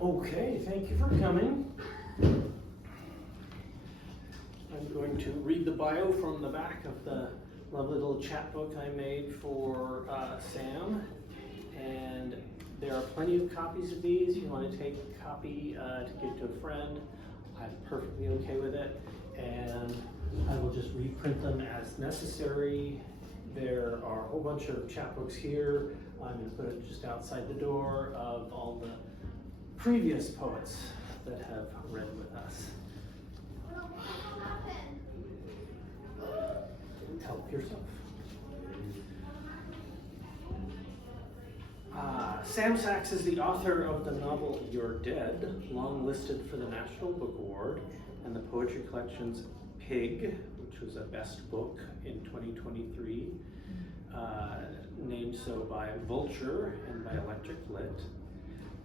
Okay, thank you for coming. I'm going to read the bio from the back of the lovely little chapbook I made for Sam. And there are plenty of copies of these. If you want to take a copy to give to a friend, I'm perfectly okay with it. And I will just reprint them as necessary. There are a whole bunch of chapbooks here. I'm going to put it just outside the door of all the previous poets that have read with us. Help yourself. Sam Sax is the author of the novel You're Dead, long listed for the National Book Award, and the poetry collections Pig, which was a best book in 2023, named so by Vulture and by Electric Lit.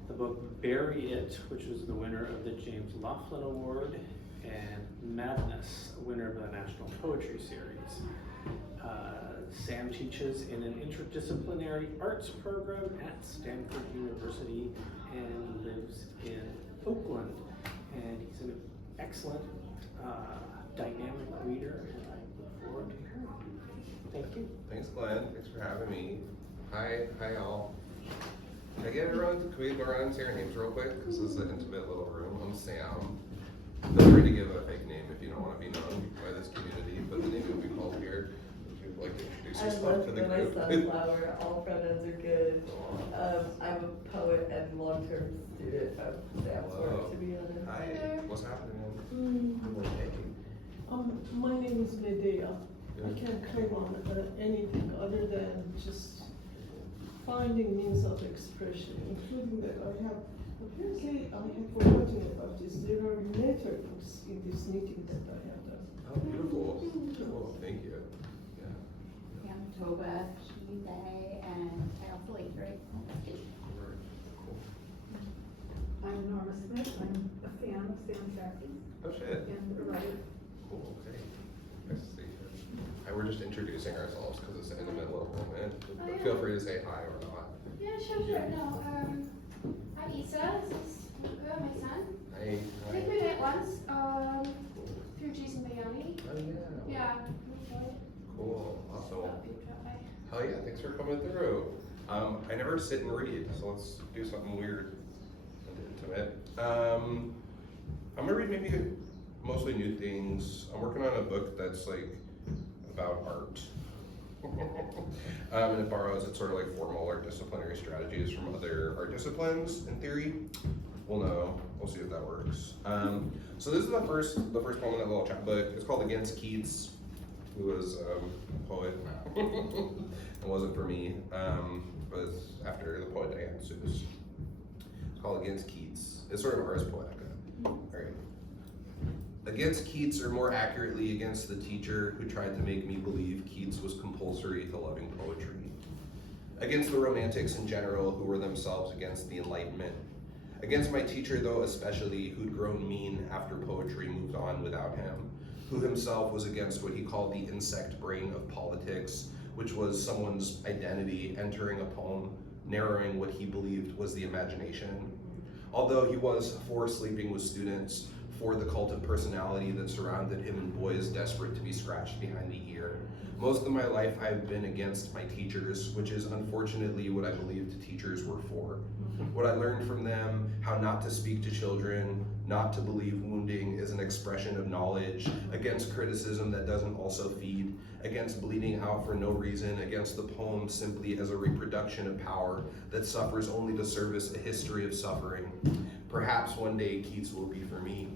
The book Bury It, which was the winner of the James Laughlin Award, and Madness, a winner of the National Poetry Series. Sam teaches in an interdisciplinary arts program at Stanford University and lives in Oakland. And he's an excellent, dynamic reader, and I look forward to hearing him. Thank you. Thanks, Glenn. Thanks for having me. Hi all. Can I get everyone? Can we go around and say our names real quick? Because this is an intimate little room. I'm Sam. Feel free to give a fake name if you don't want to be known by this community, but the name you'll be called here. If you'd like to introduce yourself to the group. Sunflower. All pronouns are good. I'm a poet and long-term student of Sam's work, to be honest. Hi. What's happening? My name is Medea. I can't claim on anything other than just finding means of expression, including that apparently I have forgotten about this. There are letterings in this meeting that I have done. Oh, beautiful. Cool. Thank you. Yeah, I'm Toba, she, they, and I also like very Cool. I'm Norma Smith. I'm a fan of Sam Sax Oh shit. and a writer. Cool. Okay. Nice to see you. We're just introducing ourselves because it's an intimate little moment. Oh, yeah. Feel free to say hi or not. Yeah, sure. No, I'm Isa. This is Luca, my son. Hi. I think we met once through Jason Miami. Oh yeah. Yeah. Cool. Awesome. So, you drop by. Hell yeah, thanks for coming through. I never sit and read, so let's do something weird and intimate. I'm gonna read maybe mostly new things. I'm working on a book that's like about art. And it borrows its sort of like formal art disciplinary strategies from other art disciplines in theory. We'll know. We'll see if that works. So this is the first poem in that little chapbook. It's called Against Keats, who was a poet. It wasn't for me, but it's after the poet Diane Seuss. It's called Against Keats. It's sort of Ars Poetica. All right. Against Keats, or more accurately, against the teacher who tried to make me believe Keats was compulsory to loving poetry. Against the romantics in general who were themselves against the Enlightenment. Against my teacher, though, especially, who'd grown mean after poetry moved on without him, who himself was against what he called the insect brain of politics, which was someone's identity entering a poem, narrowing what he believed was the imagination. Although he was for sleeping with students, for the cult of personality that surrounded him and boys desperate to be scratched behind the ear. Most of my life I've been against my teachers, which is unfortunately what I believed teachers were for. What I learned from them, how not to speak to children, not to believe wounding is an expression of knowledge, against criticism that doesn't also feed, against bleeding out for no reason, against the poem simply as a reproduction of power that suffers only to service a history of suffering. Perhaps one day Keats will be for me,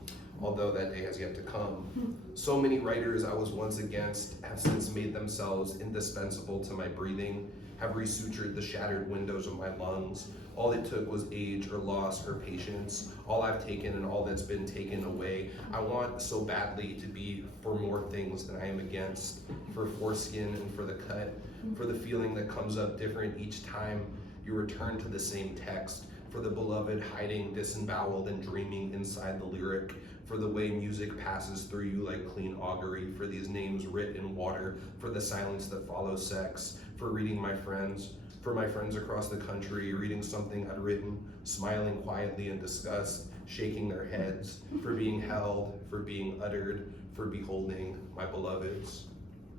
although that day has yet to come. So many writers I was once against have since made themselves indispensable to my breathing, have resutured the shattered windows of my lungs. All it took was age or loss or patience. All I've taken and all that's been taken away. I want so badly to be for more things than I am against, for foreskin and for the cut, for the feeling that comes up different each time you return to the same text, for the beloved hiding disemboweled and dreaming inside the lyric, for the way music passes through you like clean augury, for these names writ in water, for the silence that follows sex, for reading my friends, for my friends across the country, reading something I'd written, smiling quietly in disgust, shaking their heads, for being held, for being uttered, for beholding my beloveds.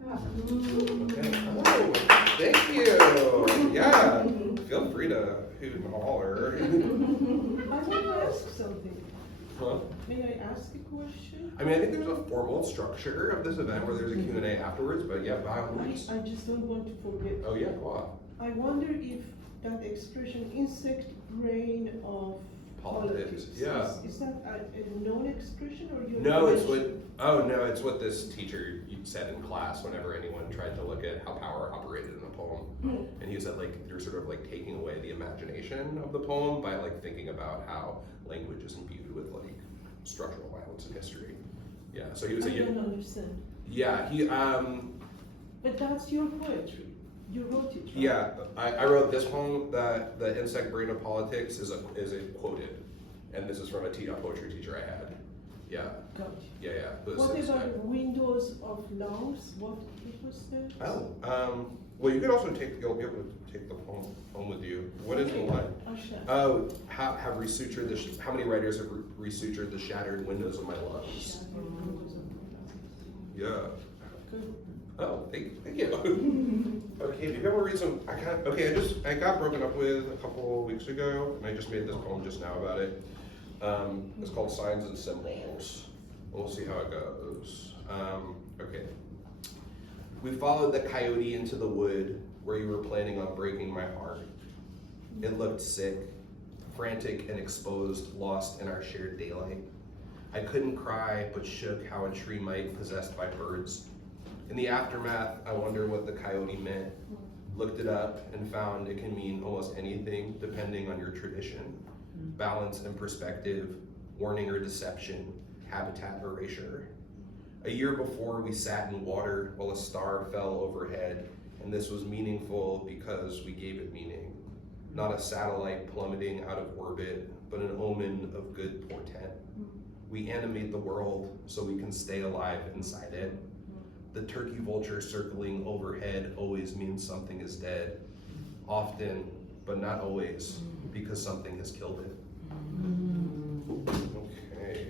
Okay. Oh, thank you. Yeah. Feel free to hoot and holler. I want to ask something. Huh? May I ask a question? I mean, I think there's a formal structure of this event where there's a Q&A afterwards, but yeah, by all means. I just don't want to forget. Oh yeah, go on. I wonder if that expression, insect brain of Politics, yeah. is that a known expression or you? No, it's what this teacher said in class whenever anyone tried to look at how power operated in a poem. And he said like you're sort of like taking away the imagination of the poem by like thinking about how language is imbued with like structural violence in history. Yeah, so he was I saying, don't understand. yeah, he But that's your poetry. You wrote it, right? yeah, I wrote this poem that the insect brain of politics is a quoted, and this is from a poetry teacher I had. Yeah, Gotcha. yeah. What about windows of lungs? What was that? Oh, well, you could also you'll be able to take the poem home with you. What is the line? I shall. Oh, have resutured how many writers have resutured the shattered windows of my lungs? Yeah. Good. Oh, thank you. Okay, maybe I will read some. I got broken up with a couple weeks ago, and I just made this poem just now about it. It's called Signs and Symbols. We'll see how it goes. Okay. We followed the coyote into the wood where you were planning on breaking my heart. It looked sick, frantic and exposed, lost in our shared daylight. I couldn't cry, but shook how a tree might, possessed by birds. In the aftermath, I wonder what the coyote meant. Looked it up and found it can mean almost anything depending on your tradition. Balance and perspective, warning or deception, habitat erasure. A year before, we sat in water while a star fell overhead, and this was meaningful because we gave it meaning. Not a satellite plummeting out of orbit, but an omen of good portent. We animate the world so we can stay alive inside it. The turkey vulture circling overhead always means something is dead. Often, but not always, because something has killed it. Okay.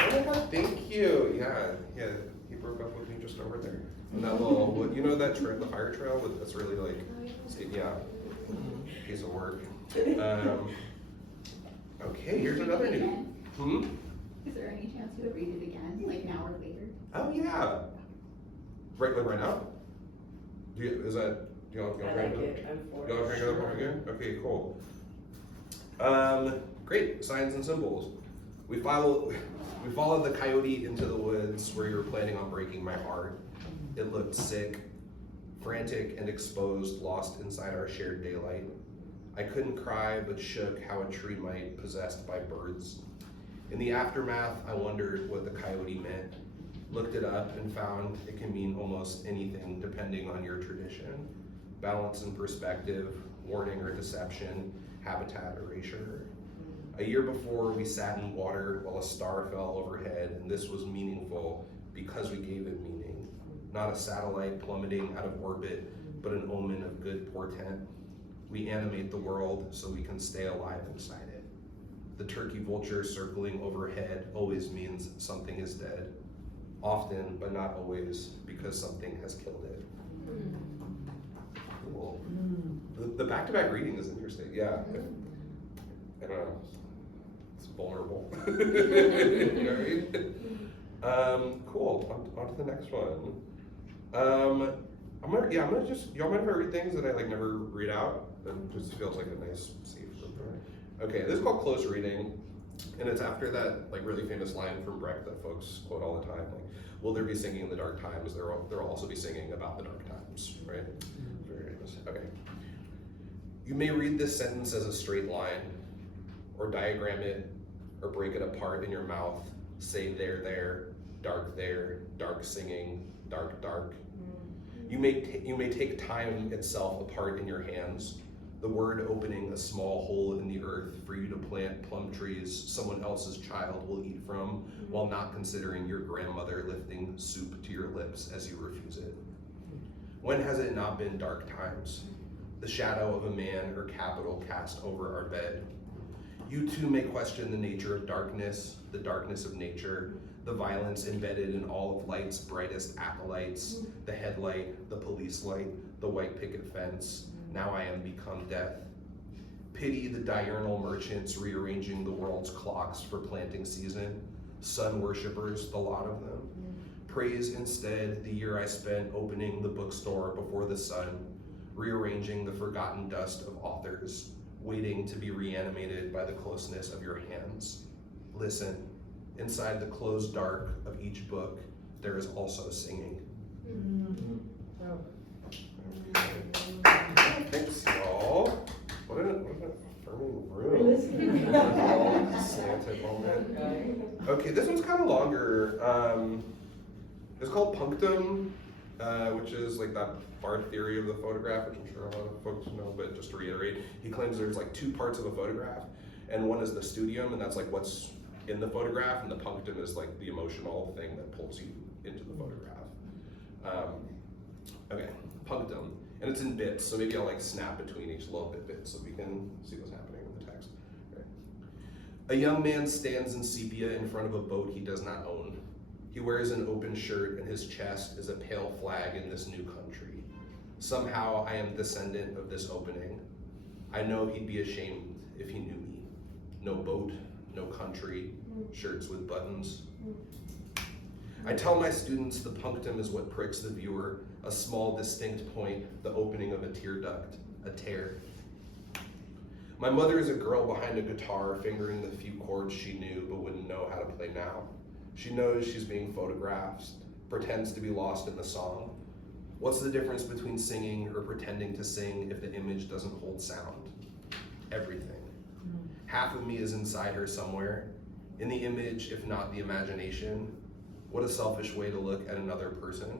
Oh my God, thank you. Yeah, he broke up with me just over there. And that little, you know that the fire trail that's really like, yeah, piece of work. Okay, here's another new. Is there any chance you would read it again, like an hour later? Oh yeah. Right now? Do you want to try I'm You want to try another one again? Okay, cool. Great, signs and symbols. We followed the coyote into the woods where you were planning on breaking my heart. It looked sick, frantic and exposed, lost inside our shared daylight. I couldn't cry, but shook how a tree might, possessed by birds. In the aftermath, I wondered what the coyote meant. Looked it up and found it can mean almost anything depending on your tradition. Balance and perspective, warning or deception, habitat erasure. A year before, we sat in water while a star fell overhead, and this was meaningful because we gave it meaning. Not a satellite plummeting out of orbit, but an omen of good portent. We animate the world so we can stay alive inside it. The turkey vulture circling overhead always means something is dead. Often, but not always, because something has killed it. Cool. The back-to-back reading is interesting. Yeah. I don't know. It's vulnerable. You know what I mean? Cool. On to the next one. I'm gonna y'all mind if I read things that I like never read out? That just feels like a nice safe room. Okay, this is called Close Reading. And it's after that like really famous line from Brecht that folks quote all the time, like, will there be singing in the dark times? There will also be singing about the dark times, right? Very famous. Okay. You may read this sentence as a straight line, or diagram it, or break it apart in your mouth. Say there, dark singing, dark. You may take time itself apart in your hands. The word opening a small hole in the earth for you to plant plum trees someone else's child will eat from, while not considering your grandmother lifting soup to your lips as you refuse it. When has it not been dark times? The shadow of a man or capital cast over our bed. You too may question the nature of darkness, the darkness of nature, the violence embedded in all of light's brightest acolytes, the headlight, the police light, the white picket fence. Now I am become death. Pity the diurnal merchants rearranging the world's clocks for planting season, sun worshippers, the lot of them. Praise instead the year I spent opening the bookstore before the sun, rearranging the forgotten dust of authors, waiting to be reanimated by the closeness of your hands. Listen, inside the closed dark of each book, there is also singing. Thanks, y'all. What an affirming We're room. listening. Slanted moment. Okay, this one's kind of longer. It's called punctum, which is like that bar theory of the photograph, which I'm sure a lot of folks know, but just to reiterate, he claims there's like two parts of a photograph, and one is the studium, and that's like what's in the photograph, and the punctum is like the emotional thing that pulls you into the photograph. Okay, punctum, and it's in bits, so maybe I'll like snap between each little bit so we can see what's happening in the text. Okay. A young man stands in sepia in front of a boat he does not own. He wears an open shirt and his chest is a pale flag in this new country. Somehow I am descendant of this opening. I know he'd be ashamed if he knew me. No boat, no country, shirts with buttons. I tell my students the punctum is what pricks the viewer, a small distinct point, the opening of a tear duct, a tear. My mother is a girl behind a guitar fingering the few chords she knew but wouldn't know how to play now. She knows she's being photographed, pretends to be lost in the song. What's the difference between singing or pretending to sing if the image doesn't hold sound? Everything. Half of me is inside her somewhere, in the image, if not the imagination. What a selfish way to look at another person.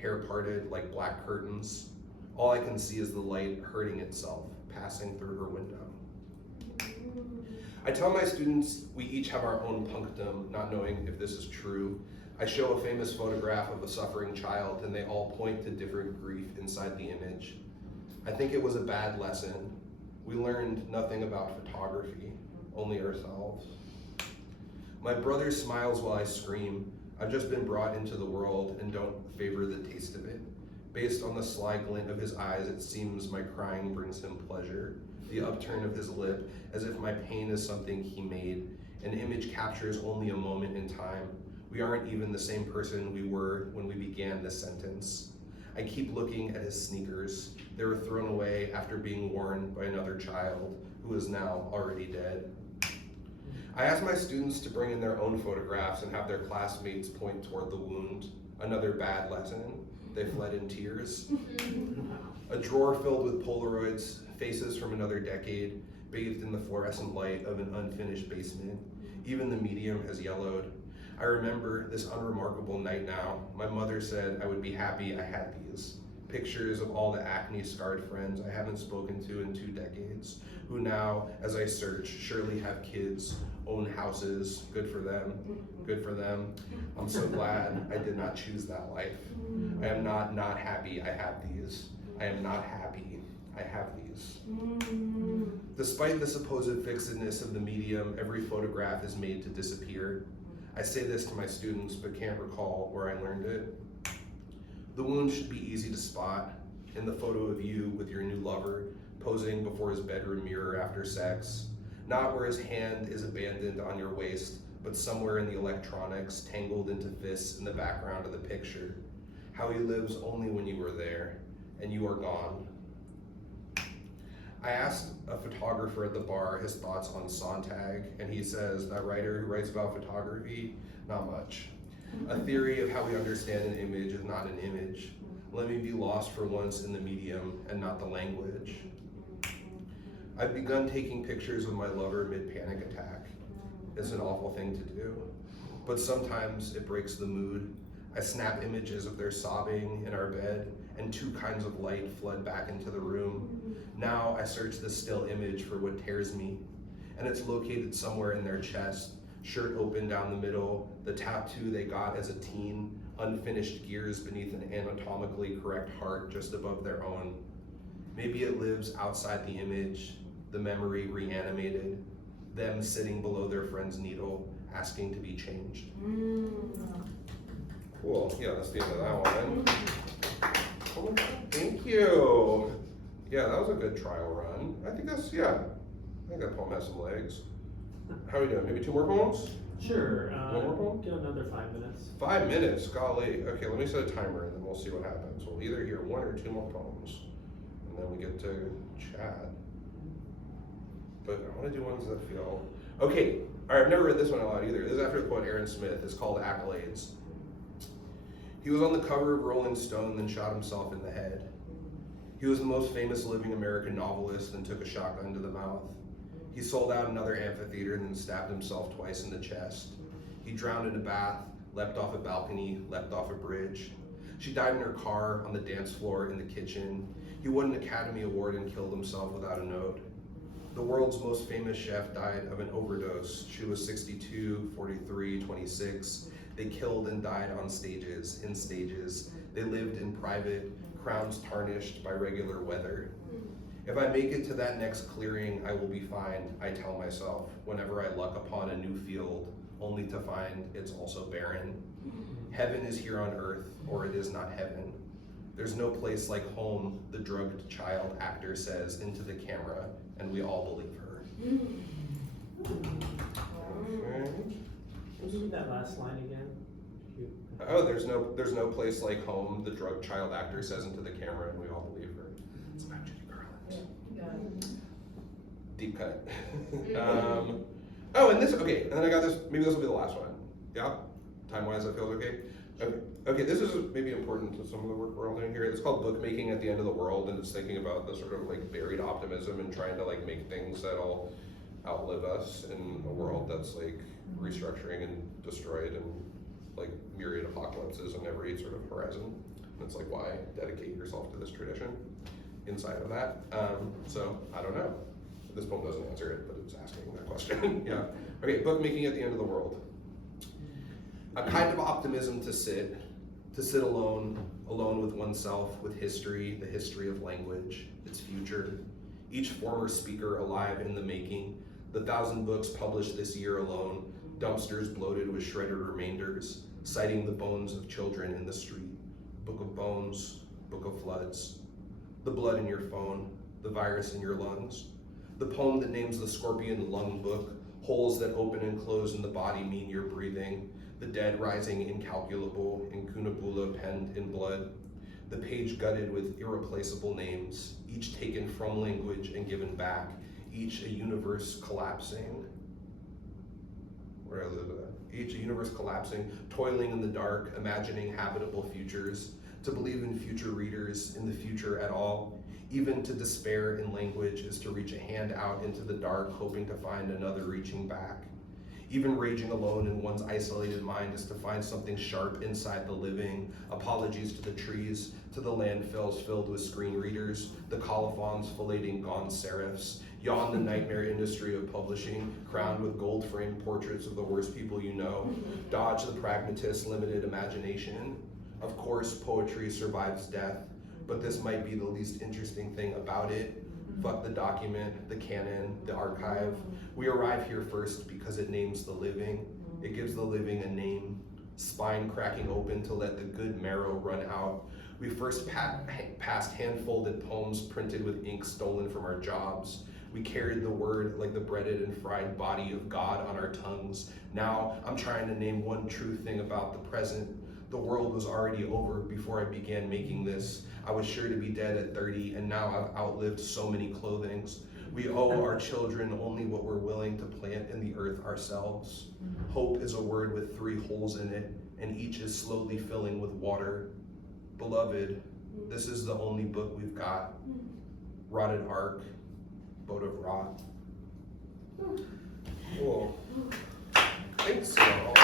Hair parted like black curtains. All I can see is the light hurting itself, passing through her window. I tell my students we each have our own punctum, not knowing if this is true. I show a famous photograph of a suffering child and they all point to different grief inside the image. I think it was a bad lesson. We learned nothing about photography, only ourselves. My brother smiles while I scream. I've just been brought into the world and don't favor the taste of it. Based on the sly glint of his eyes, it seems my crying brings him pleasure. The upturn of his lip, as if my pain is something he made. An image captures only a moment in time. We aren't even the same person we were when we began this sentence. I keep looking at his sneakers. They were thrown away after being worn by another child who is now already dead. I ask my students to bring in their own photographs and have their classmates point toward the wound. Another bad lesson. They fled in tears. A drawer filled with Polaroids, faces from another decade, bathed in the fluorescent light of an unfinished basement. Even the medium has yellowed. I remember this unremarkable night now. My mother said I would be happy I had these. Pictures of all the acne-scarred friends I haven't spoken to in 2 decades, who now, as I search, surely have kids, own houses. Good for them. Good for them. I'm so glad I did not choose that life. I am not happy I have these. I am not happy I have these. Despite the supposed fixedness of the medium, every photograph is made to disappear. I say this to my students, but can't recall where I learned it. The wound should be easy to spot. In the photo of you with your new lover, posing before his bedroom mirror after sex. Not where his hand is abandoned on your waist, but somewhere in the electronics, tangled into fists in the background of the picture. How he lives only when you were there, and you are gone. I asked a photographer at the bar his thoughts on Sontag, and he says that writer who writes about photography, not much. A theory of how we understand an image is not an image. Let me be lost for once in the medium and not the language. I've begun taking pictures of my lover mid-panic attack. It's an awful thing to do, but sometimes it breaks the mood. I snap images of their sobbing in our bed, and 2 kinds of light flood back into the room. Now I search the still image for what tears me, and it's located somewhere in their chest, shirt open down the middle, the tattoo they got as a teen, unfinished gears beneath an anatomically correct heart just above their own. Maybe it lives outside the image, the memory reanimated, them sitting below their friend's needle, asking to be changed. Cool, yeah, that's the end of that one. Oh, thank you. Yeah, that was a good trial run. I think that poem has some legs. How are we doing? Maybe 2 more poems? Sure. One more poem? Get another 5 minutes. 5 minutes, golly. Okay, let me set a timer and then we'll see what happens. We'll either hear 1 or 2 more poems, and then we get to chat. But I want to do ones that feel... Okay, all right, I've never read this one out loud either. This is after the poet Aaron Smith. It's called Accolades. He was on the cover of Rolling Stone, then shot himself in the head. He was the most famous living American novelist, then took a shotgun to the mouth. He sold out another amphitheater, then stabbed himself twice in the chest. He drowned in a bath, leapt off a balcony, leapt off a bridge. She died in her car, on the dance floor, in the kitchen. He won an Academy Award and killed himself without a note. The world's most famous chef died of an overdose. She was 62, 43, 26. They killed and died on stages, in stages. They lived in private, crowns tarnished by regular weather. If I make it to that next clearing, I will be fine, I tell myself, whenever I luck upon a new field, only to find it's also barren. Heaven is here on earth, or it is not heaven. There's no place like home, the drugged child actor says into the camera, and we all believe her. Okay. Can you read that last line again? Oh, there's no place like home, the drug child actor says into the camera, and we all believe her. It's about Judy Garland. Deep cut. Oh, and then I got this, maybe this will be the last one. Yeah? Time-wise, that feels okay? Okay, this is maybe important to some of the work we're all doing here. It's called Bookmaking at the End of the World, and it's thinking about the sort of like buried optimism and trying to like make things that'll outlive us in a world that's like restructuring and destroyed and like myriad apocalypses on every sort of horizon. And it's like, why dedicate yourself to this tradition inside of that? So I don't know. This poem doesn't answer it, but it's asking that question. Yeah. Okay, bookmaking at the end of the world. A kind of optimism to sit alone with oneself, with history, the history of language, its future. Each former speaker alive in the making, the 1,000 books published this year alone, dumpsters bloated with shredded remainders, citing the bones of children in the street. Book of bones, book of floods. The blood in your phone, the virus in your lungs. The poem that names the scorpion lung book, holes that open and close in the body mean you're breathing. The dead rising incalculable, in Cunabula penned in blood. The page gutted with irreplaceable names, each taken from language and given back, each a universe collapsing. Each a universe collapsing, toiling in the dark, imagining habitable futures, to believe in future readers, in the future at all. Even to despair in language is to reach a hand out into the dark, hoping to find another reaching back. Even raging alone in one's isolated mind is to find something sharp inside the living. Apologies to the trees, to the landfills filled with screen readers, the colophons filleting gaunt serifs. Yawn the nightmare industry of publishing, crowned with gold-framed portraits of the worst people you know. Dodge the pragmatist's limited imagination. Of course, poetry survives death, but this might be the least interesting thing about it. Fuck the document, the canon, the archive. We arrive here first because it names the living. It gives the living a name. Spine cracking open to let the good marrow run out. We first passed hand-folded poems printed with ink stolen from our jobs. We carried the word like the breaded and fried body of God on our tongues. Now I'm trying to name one true thing about the present. The world was already over before I began making this. I was sure to be dead at 30, and now I've outlived so many clothings. We owe our children only what we're willing to plant in the earth ourselves. Hope is a word with 3 holes in it, and each is slowly filling with water. Beloved, this is the only book we've got. Rotted Ark, Boat of Rot. Cool. Thanks, y'all.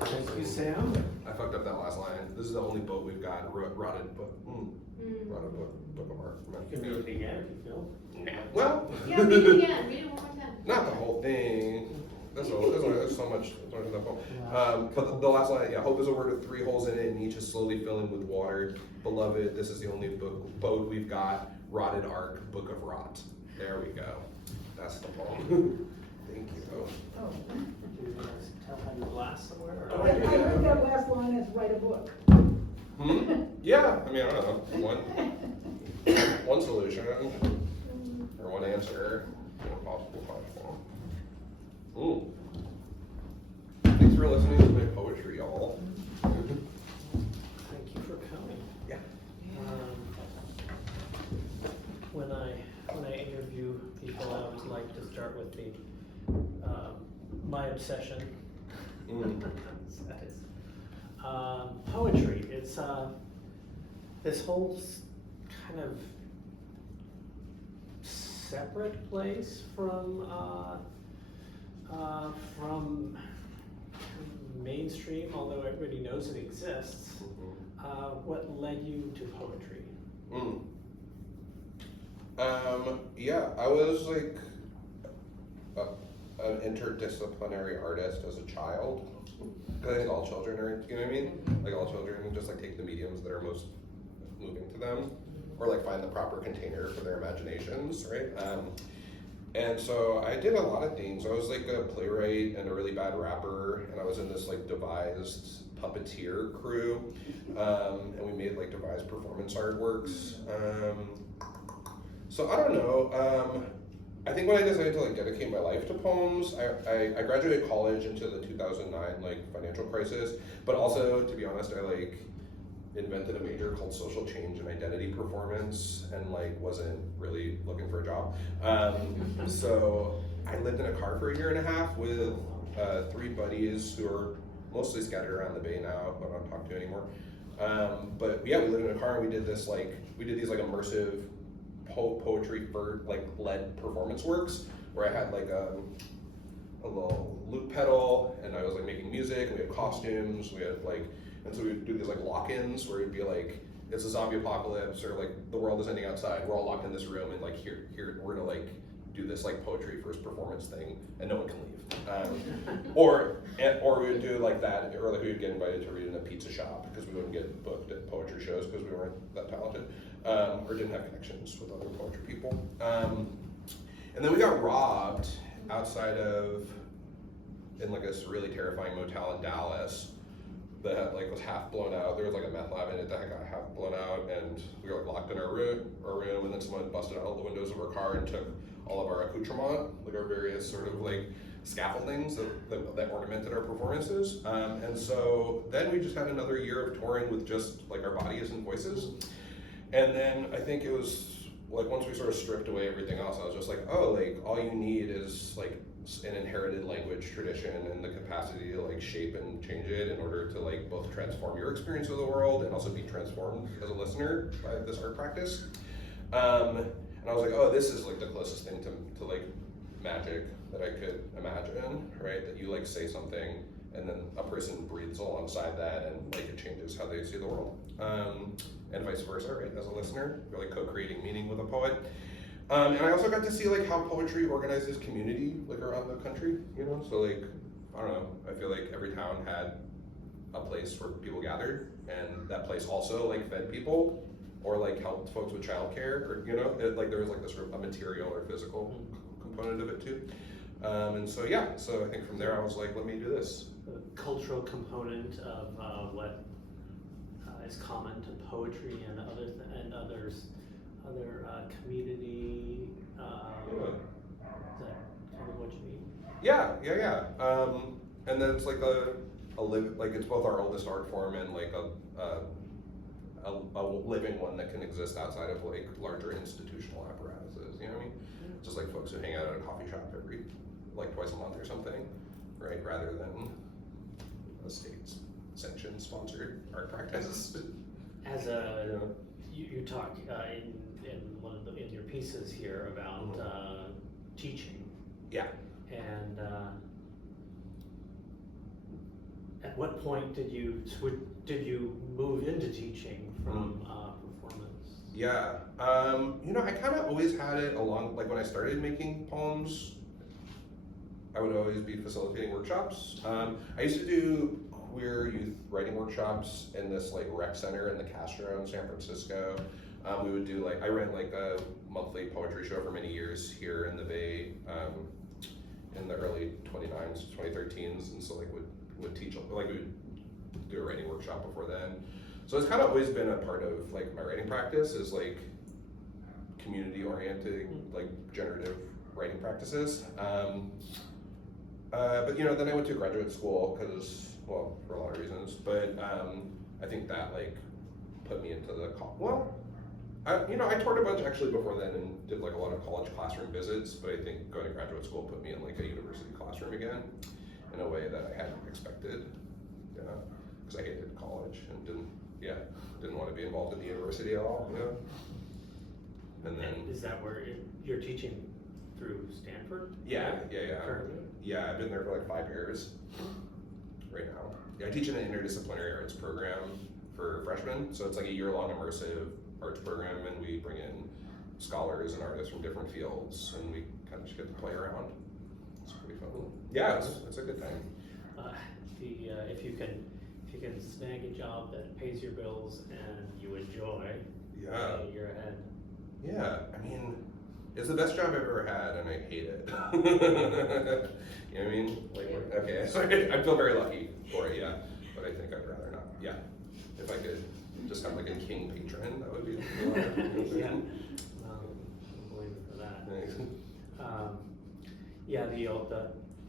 Thank you, Sam. I fucked up that last line. This is the only boat we've got. Rotted book. Rotted book of art. You can read it again if you feel. Well. Yeah, read it again. Read it one more time. Not the whole thing. There's so much in that poem. But the last line, yeah, hope is a word with 3 holes in it, and each is slowly filling with water. Beloved, this is the only boat we've got. Rotted ark, book of rot. There we go. That's the poem. Thank you. Oh. Do you want to tell how you last somewhere? Oh, I heard that last line is write a book. Yeah, I mean, I don't know. One solution or one answer. Possible. Thanks for listening to my poetry, y'all. Thank you for coming. Yeah. When I interview people, I always like to start with the my obsession. That is poetry. It's this whole kind of separate place from mainstream, although everybody knows it exists. What led you to poetry? Yeah, I was like an interdisciplinary artist as a child. Because I think all children are, you know what I mean? Like all children just like take the mediums that are most moving to them, or like find the proper container for their imaginations, right? And so I did a lot of things. I was like a playwright and a really bad rapper, and I was in this like devised puppeteer crew, and we made like devised performance artworks. So I don't know. I think when I decided to like dedicate my life to poems, I graduated college into the 2009 like financial crisis, but also to be honest, I like invented a major called social change and identity performance, and like wasn't really looking for a job. So I lived in a car for 1.5 years with 3 buddies who are mostly scattered around the Bay now, but I don't talk to anymore. But yeah, we lived in a car and we did these like immersive poetry for like led performance works where I had like a little loop pedal and I was like making music, and we had costumes, we had like, and so we would do these like lock-ins where it'd be like, it's a zombie apocalypse, or like the world is ending outside, we're all locked in this room, and like here we're gonna like do this like poetry first performance thing, and no one can leave. Or we would do like that, or like we would get invited to read in a pizza shop because we wouldn't get booked at poetry shows because we weren't that talented, or didn't have connections with other poetry people. And then we got robbed outside of, in like this really terrifying motel in Dallas that like was half blown out. There was like a meth lab in it that got half blown out, and we were like locked in our room, and then someone busted out all the windows of our car and took all of our accoutrement, like our various sort of like scaffoldings that ornamented our performances. And so then we just had another year of touring with just like our bodies and voices. And then I think it was like once we sort of stripped away everything else, I was just like, oh, like all you need is like an inherited language tradition and the capacity to like shape and change it in order to like both transform your experience of the world and also be transformed as a listener by this art practice. And I was like, oh, this is like the closest thing to like magic that I could imagine, right? That you like say something and then a person breathes alongside that and like it changes how they see the world. And vice versa, right? As a listener, you're like co-creating meaning with a poet. And I also got to see like how poetry organizes community like around the country, you know? So like, I don't know, I feel like every town had a place where people gathered, and that place also like fed people or like helped folks with childcare, or you know, like there was like this sort of a material or physical component of it too. And so yeah, so I think from there I was like, let me do this. The cultural component of what is common to poetry and other community. Is that kind of what you mean? Yeah. And then it's like like it's both our oldest art form and like a living one that can exist outside of like larger institutional apparatuses. You know what I mean? Just like folks who hang out at a coffee shop every like twice a month or something, right? Rather than a state-sanctioned sponsored art practice. As a, you talk in your pieces here about teaching. Yeah. And at what point did you move into teaching from performance? Yeah, you know, I kind of always had it along, like when I started making poems, I would always be facilitating workshops. I used to do queer youth writing workshops in this like rec center in the Castro in San Francisco. We would do I ran like a monthly poetry show for many years here in the Bay in the early 2013s, and so would teach, we would do a writing workshop before then. So it's kind of always been a part of my writing practice is community oriented, generative writing practices. But then I went to graduate school because, well, for a lot of reasons, but I think that put me into the, I toured a bunch actually before then and did a lot of college classroom visits, but I think going to graduate school put me in a university classroom again in a way that I hadn't expected, because I hated college and didn't want to be involved in the university at all, And then, is that where you're teaching through Stanford? Yeah. Currently? Yeah, I've been there for 5 years right now. Yeah, I teach in an interdisciplinary arts program for freshmen, so it's a year-long immersive arts program, and we bring in scholars and artists from different fields, and we kind of just get to play around. It's pretty fun. Yeah, it's a good time. If you can snag a job that pays your bills and you enjoy, you're ahead. Yeah, I mean, it's the best job I've ever had, and I hate it. You know what I mean? Okay, so I feel very lucky for it, but I think I'd rather not. Yeah, if I could just have a king patron, that would be a lot. Yeah, I'm blaming for that.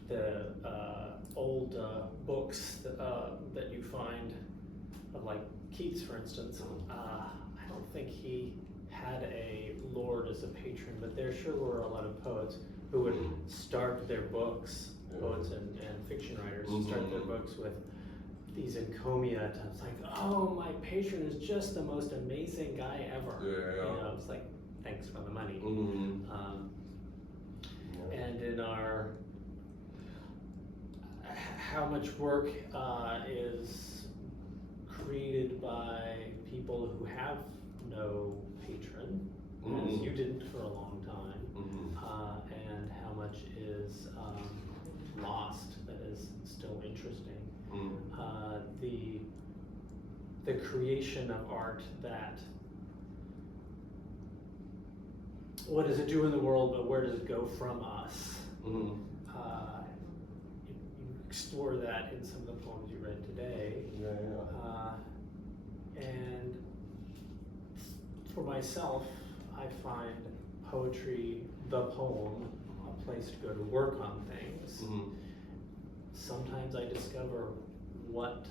The old books that you find of Keats, for instance. I don't think he had a lord as a patron, but there sure were a lot of poets who would start their books, poets and fiction writers, start their books with these encomiums. It's oh, my patron is just the most amazing guy ever. It's thanks for the money. And in our, how much work is created by people who have no patron, as you didn't for a long time, and how much is lost that is still interesting. The creation of art that, what does it do in the world, but where does it go from us? You explore that in some of the poems you read today. And for myself, I find poetry, the poem, a place to go to work on things. Sometimes I discover what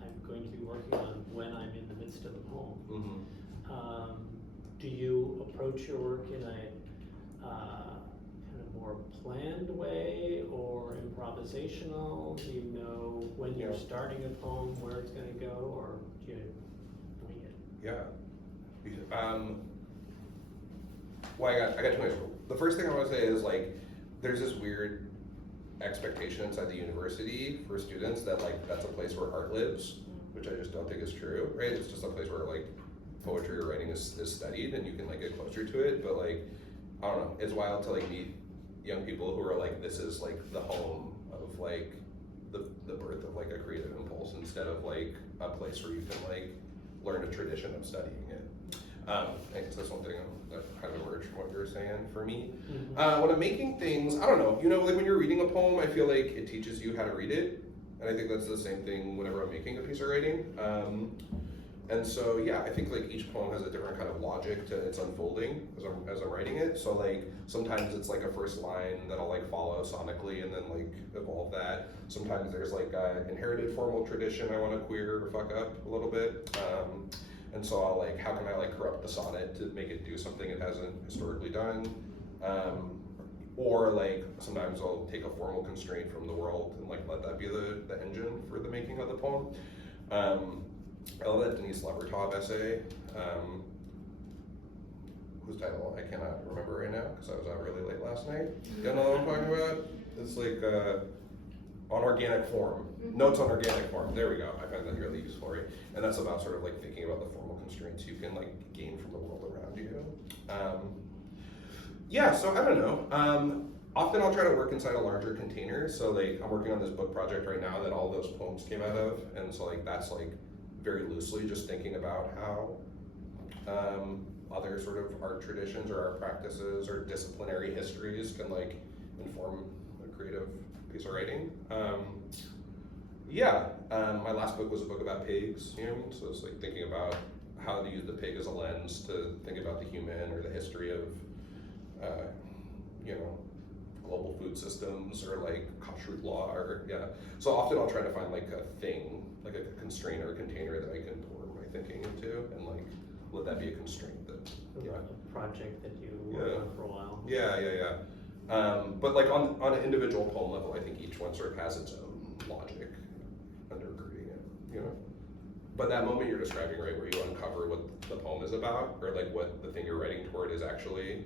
I'm going to be working on when I'm in the midst of the poem. Do you approach your work in a kind of more planned way or improvisational? Do you know when you're starting a poem where it's going to go, or do you wing it? Well, I got two ways. The first thing I want to say is there's this weird expectation inside the university for students that that's a place where art lives, which I just don't think is true, right? It's just a place where poetry or writing is studied, and you can get closer to it. But I don't know, it's wild to meet young people who are this is the home of the birth of a creative impulse, instead of a place where you can learn a tradition of studying it. I guess that's one thing that kind of emerged from what you were saying for me. When I'm making things, I don't know, when you're reading a poem, I feel it teaches you how to read it. And I think that's the same thing whenever I'm making a piece of writing. And so, I think each poem has a different kind of logic to its unfolding as I'm writing it. So sometimes it's a first line that I'll follow sonically and then evolve that. Sometimes there's an inherited formal tradition I want to queer or fuck up a little bit. And so I'll how can I corrupt the sonnet to make it do something it hasn't historically done? Or sometimes I'll take a formal constraint from the world and let that be the engine for the making of the poem. I love that Denise Levertov essay, whose title I cannot remember right now because I was out really late last night. You know what I'm talking about? It's on organic form. Notes on organic form. There we go. I find that really useful, right? And that's about sort of thinking about the formal constraints you can gain from the world around you. So I don't know. often I'll try to work inside a larger container. So like I'm working on this book project right now that all those poems came out of, and so like that's like very loosely just thinking about how other sort of art traditions or art practices or disciplinary histories can like inform a creative piece of writing. My last book was a book about pigs, you know what I mean? So it's like thinking about how to use the pig as a lens to think about the human or the history of, global food systems or like kashrut law or, So often I'll try to find like a thing, like a constraint or a container that I can pour my thinking into and like let that be a constraint that, A project that you worked on for a while. But like on an individual poem level, I think each one sort of has its own logic undergirding it, you know? But that moment you're describing, right, where you uncover what the poem is about, or like what the thing you're writing toward is actually,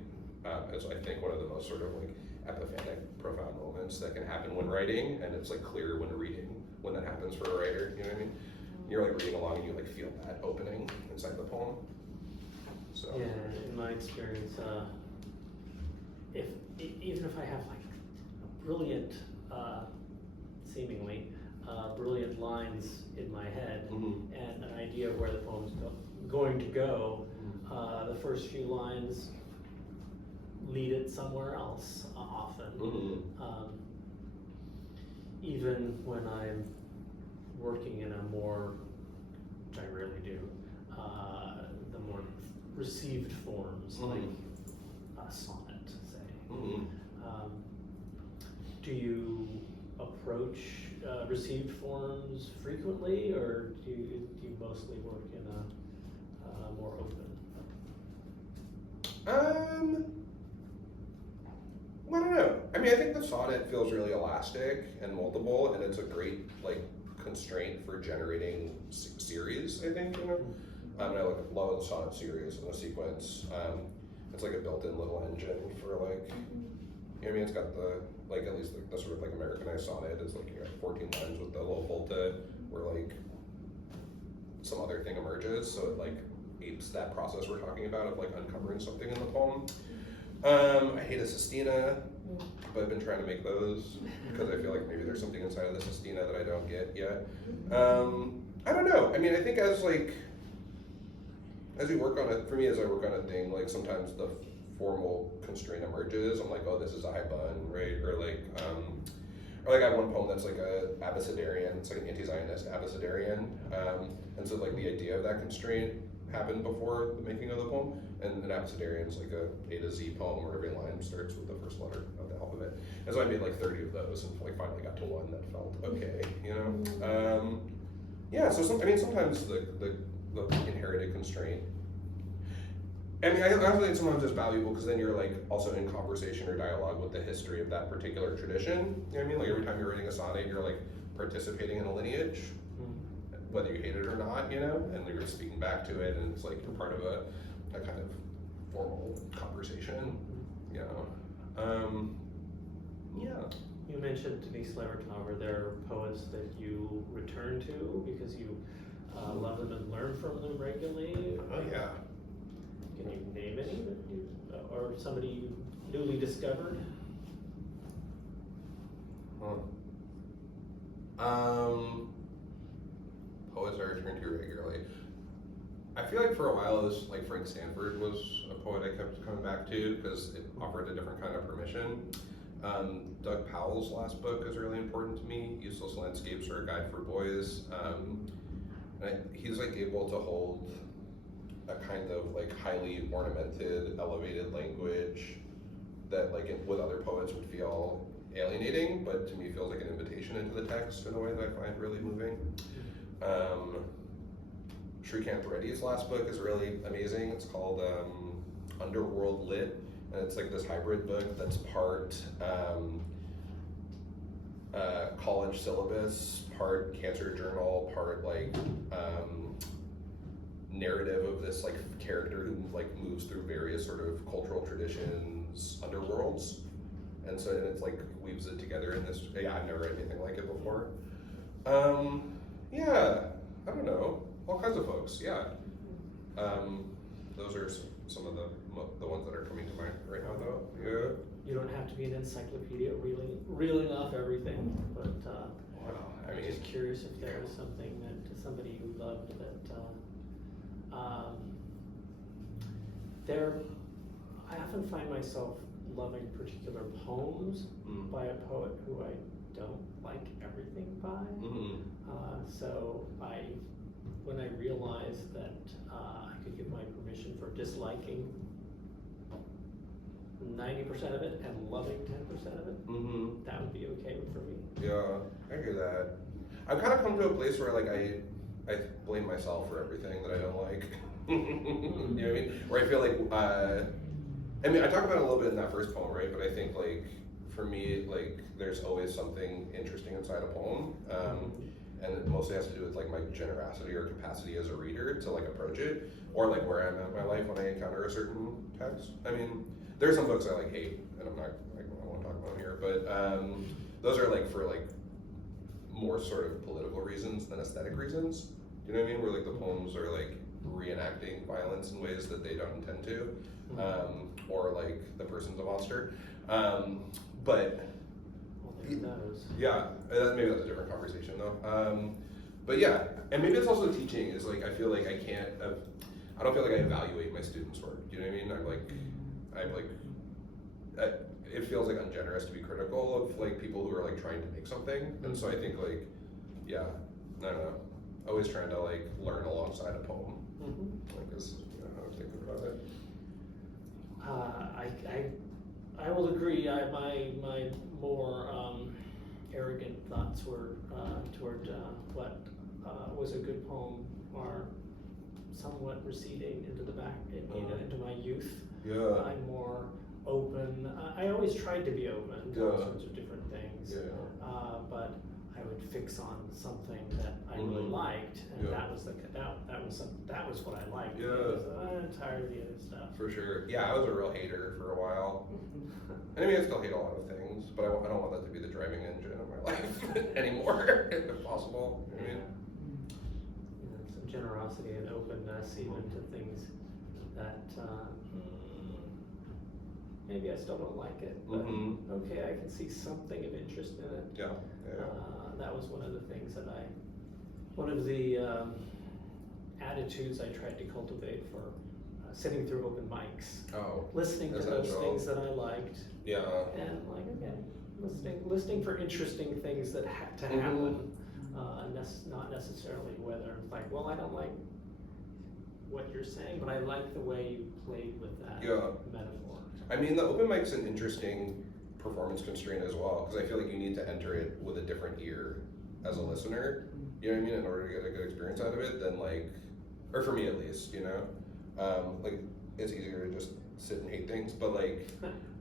is I think one of the most sort of like epiphanic, profound moments that can happen when writing, and it's like clear when reading, when that happens for a writer, you know what I mean? You're like reading along and you like feel that opening inside the poem. So. Yeah, in my experience, even if I have like a brilliant, seemingly brilliant lines in my head and an idea of where the poem's going to go, the first few lines lead it somewhere else often. Even when I'm working in a more, which I rarely do, the more received forms, like a sonnet, say. Do you approach received forms frequently, or do you mostly work in a more open? Well, I don't know. I mean, I think the sonnet feels really elastic and multiple, and it's a great like constraint for generating series. I think, you know. And I like love the sonnet series and the sequence. It's like a built-in little engine for like, you know what I mean? It's got the like at least the sort of like Americanized sonnet is like you got 14 lines with the little Vulture where like some other thing emerges, so it like apes that process we're talking about of like uncovering something in the poem. I hate a sestina, but I've been trying to make those because I feel like maybe there's something inside of the sestina that I don't get yet. I don't know. I mean, I think as we work on it, for me, as I work on a thing, like sometimes the formal constraint emerges. I'm like, oh, this is a high bun, right? Or like I have one poem that's like a abecedarian. It's like an anti-Zionist abecedarian, and so like the idea of that constraint happened before the making of the poem. And an abecedarian is like a to Z poem where every line starts with the first letter of the alphabet. And so I made like 30 of those and like finally got to one that felt okay, you know? So sometimes the inherited constraint. I mean, I think sometimes it's valuable because then you're like also in conversation or dialogue with the history of that particular tradition. You know what I mean? Like every time you're writing a sonnet, you're like participating in a lineage, whether you hate it or not, you know? And you're speaking back to it, and it's like you're part of a kind of formal conversation, you know? You mentioned Denise Levertov. Are there poets that you return to because you love them and learn from them regularly? Oh yeah. Can you name any that you, or somebody you newly discovered? Poets I return to regularly. I feel like for a while, this like Frank Stanford was a poet I kept coming back to because it offered a different kind of permission. Doug Powell's last book is really important to me. Useless Landscapes or a Guide for Boys. He's like able to hold a kind of like highly ornamented, elevated language that like with other poets would feel alienating, but to me feels like an invitation into the text in a way that I find really moving. Shrikant Reddy's last book is really amazing. It's called Underworld Lit, and it's like this hybrid book that's part college syllabus, part cancer journal, part like narrative of this like character who like moves through various sort of cultural traditions, underworlds, and so it's like weaves it together in this. I've never read anything like it before. I don't know, all kinds of folks. Those are some of the ones that are coming to mind right now, though. you don't have to be an encyclopedia reeling off everything, but, Wow, I I'm mean, just curious if there was something that, somebody who loved that, I often find myself loving particular poems by a poet who I don't like everything by. So when I realized that I could give my permission for disliking 90% of it and loving 10% of it, that would be okay for me. Yeah, I hear that. I've kind of come to a place where like I blame myself for everything that I don't like. You know what I mean? Where I feel like, I mean, I talk about it a little bit in that first poem, right? But I think like, for me, like, there's always something interesting inside a poem. And it mostly has to do with like my generosity or capacity as a reader to like approach it, or like where I'm at in my life when I encounter a certain text. I mean, there's some books I like hate, and I'm not, like, I won't talk about them here, but those are like for like more sort of political reasons than aesthetic reasons. Do you know what I mean? Where like the poems are like reenacting violence in ways that they don't intend to, or like the person's a monster. But yeah, maybe that's a different conversation though. But yeah, and maybe it's also teaching is like, I feel like I don't feel like I evaluate my students' work. You know what I mean? It feels like ungenerous to be critical of like people who are like trying to make something. And so I think like, yeah, I don't know, always trying to like learn alongside a poem. Like is, you know, how I'm thinking about it. I will agree. My more arrogant thoughts were toward what was a good poem are somewhat receding into the back, into my youth. Yeah. I'm more open. I always tried to be open to all sorts of different things. But I would fix on something that I really liked, and that was what I liked. I'm tired of the other stuff. For sure. Yeah, I was a real hater for a while. And I mean, I still hate a lot of things, but I don't want that to be the driving engine of my life anymore, if possible. You know what I mean? You know, some generosity and openness even to things that maybe I still don't like it, but okay, I can see something of interest in it. Yeah. That was one of the things that one of the attitudes I tried to cultivate for sitting through open mics. Listening to those things that I liked. Yeah. And like, okay, listening for interesting things that had to happen. Not necessarily whether it's like, well, I don't like what you're saying, but I like the way you played with that metaphor. I mean, the open mic's an interesting performance constraint as well, because I feel like you need to enter it with a different ear as a listener, you know what I mean, in order to get a good experience out of it than like, or for me at least, you know, like it's easier to just sit and hate things, but like,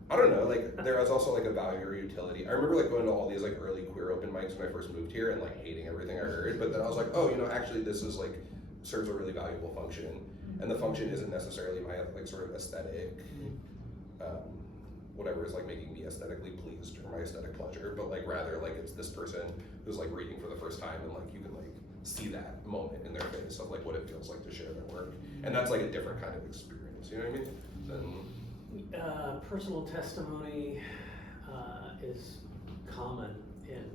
I don't know, like there was also like a value or utility. I remember like going to all these like early queer open mics when I first moved here and like hating everything I heard, but then I was like, oh, you know, actually this is like, serves a really valuable function, and the function isn't necessarily my like sort of aesthetic, whatever is like making me aesthetically pleased or my aesthetic pleasure, but like rather like it's this person who's like reading for the first time and like you can like see that moment in their face of like what it feels like to share their work, and that's like a different kind of experience, you know what I mean? Personal testimony is common in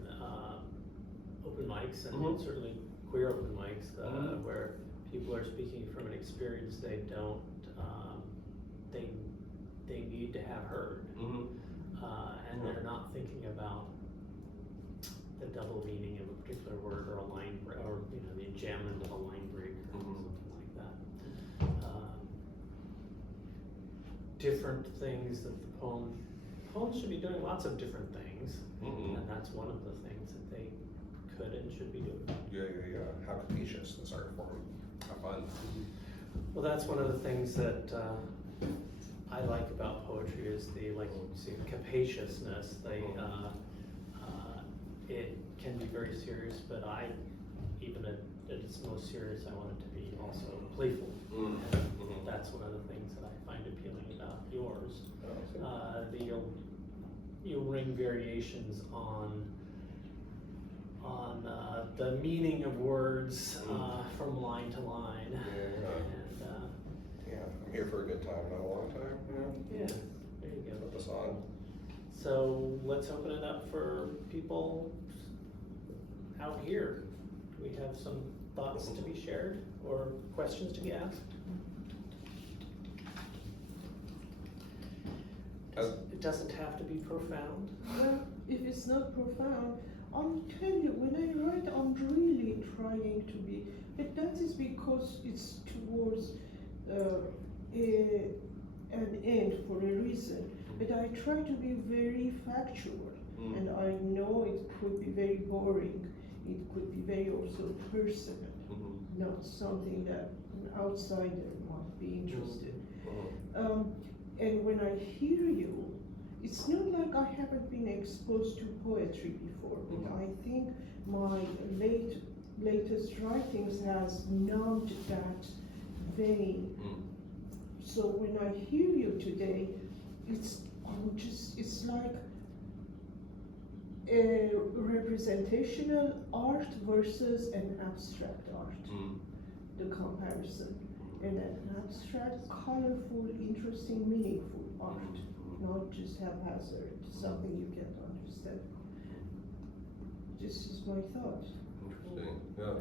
open mics and certainly queer open mics where people are speaking from an experience they don't they need to have heard, and they're not thinking about the double meaning of a particular word or a line break, or you know, the enjambment of a line break or something like that. Different things that the poems should be doing lots of different things, and that's one of the things that they could and should be doing. Yeah. How capacious this art form. How fun. Well, that's one of the things that I like about poetry is the capaciousness. It can be very serious, but even at its most serious, I want it to be also playful. And that's one of the things that I find appealing about yours. You'll ring variations on the meaning of words from line to line. I'm here for a good time, not a long time. Yeah, there you go. Put this on. So let's open it up for people out here. Do we have some thoughts to be shared or questions to be asked? It doesn't have to be profound. Well, if it's not profound, I'll tell you, when I write, I'm really trying to be, but that is because it's towards an end for a reason. But I try to be very factual, and I know it could be very boring. It could be very also personal, not something that an outsider might be interested. And when I hear you, it's not like I haven't been exposed to poetry before, but I think my latest writings has numbed that vein. So when I hear you today, it's like a representational art versus an abstract art, the comparison. And an abstract, colorful, interesting, meaningful art, not just haphazard, something you can't understand. This is my thought. Interesting. Yeah.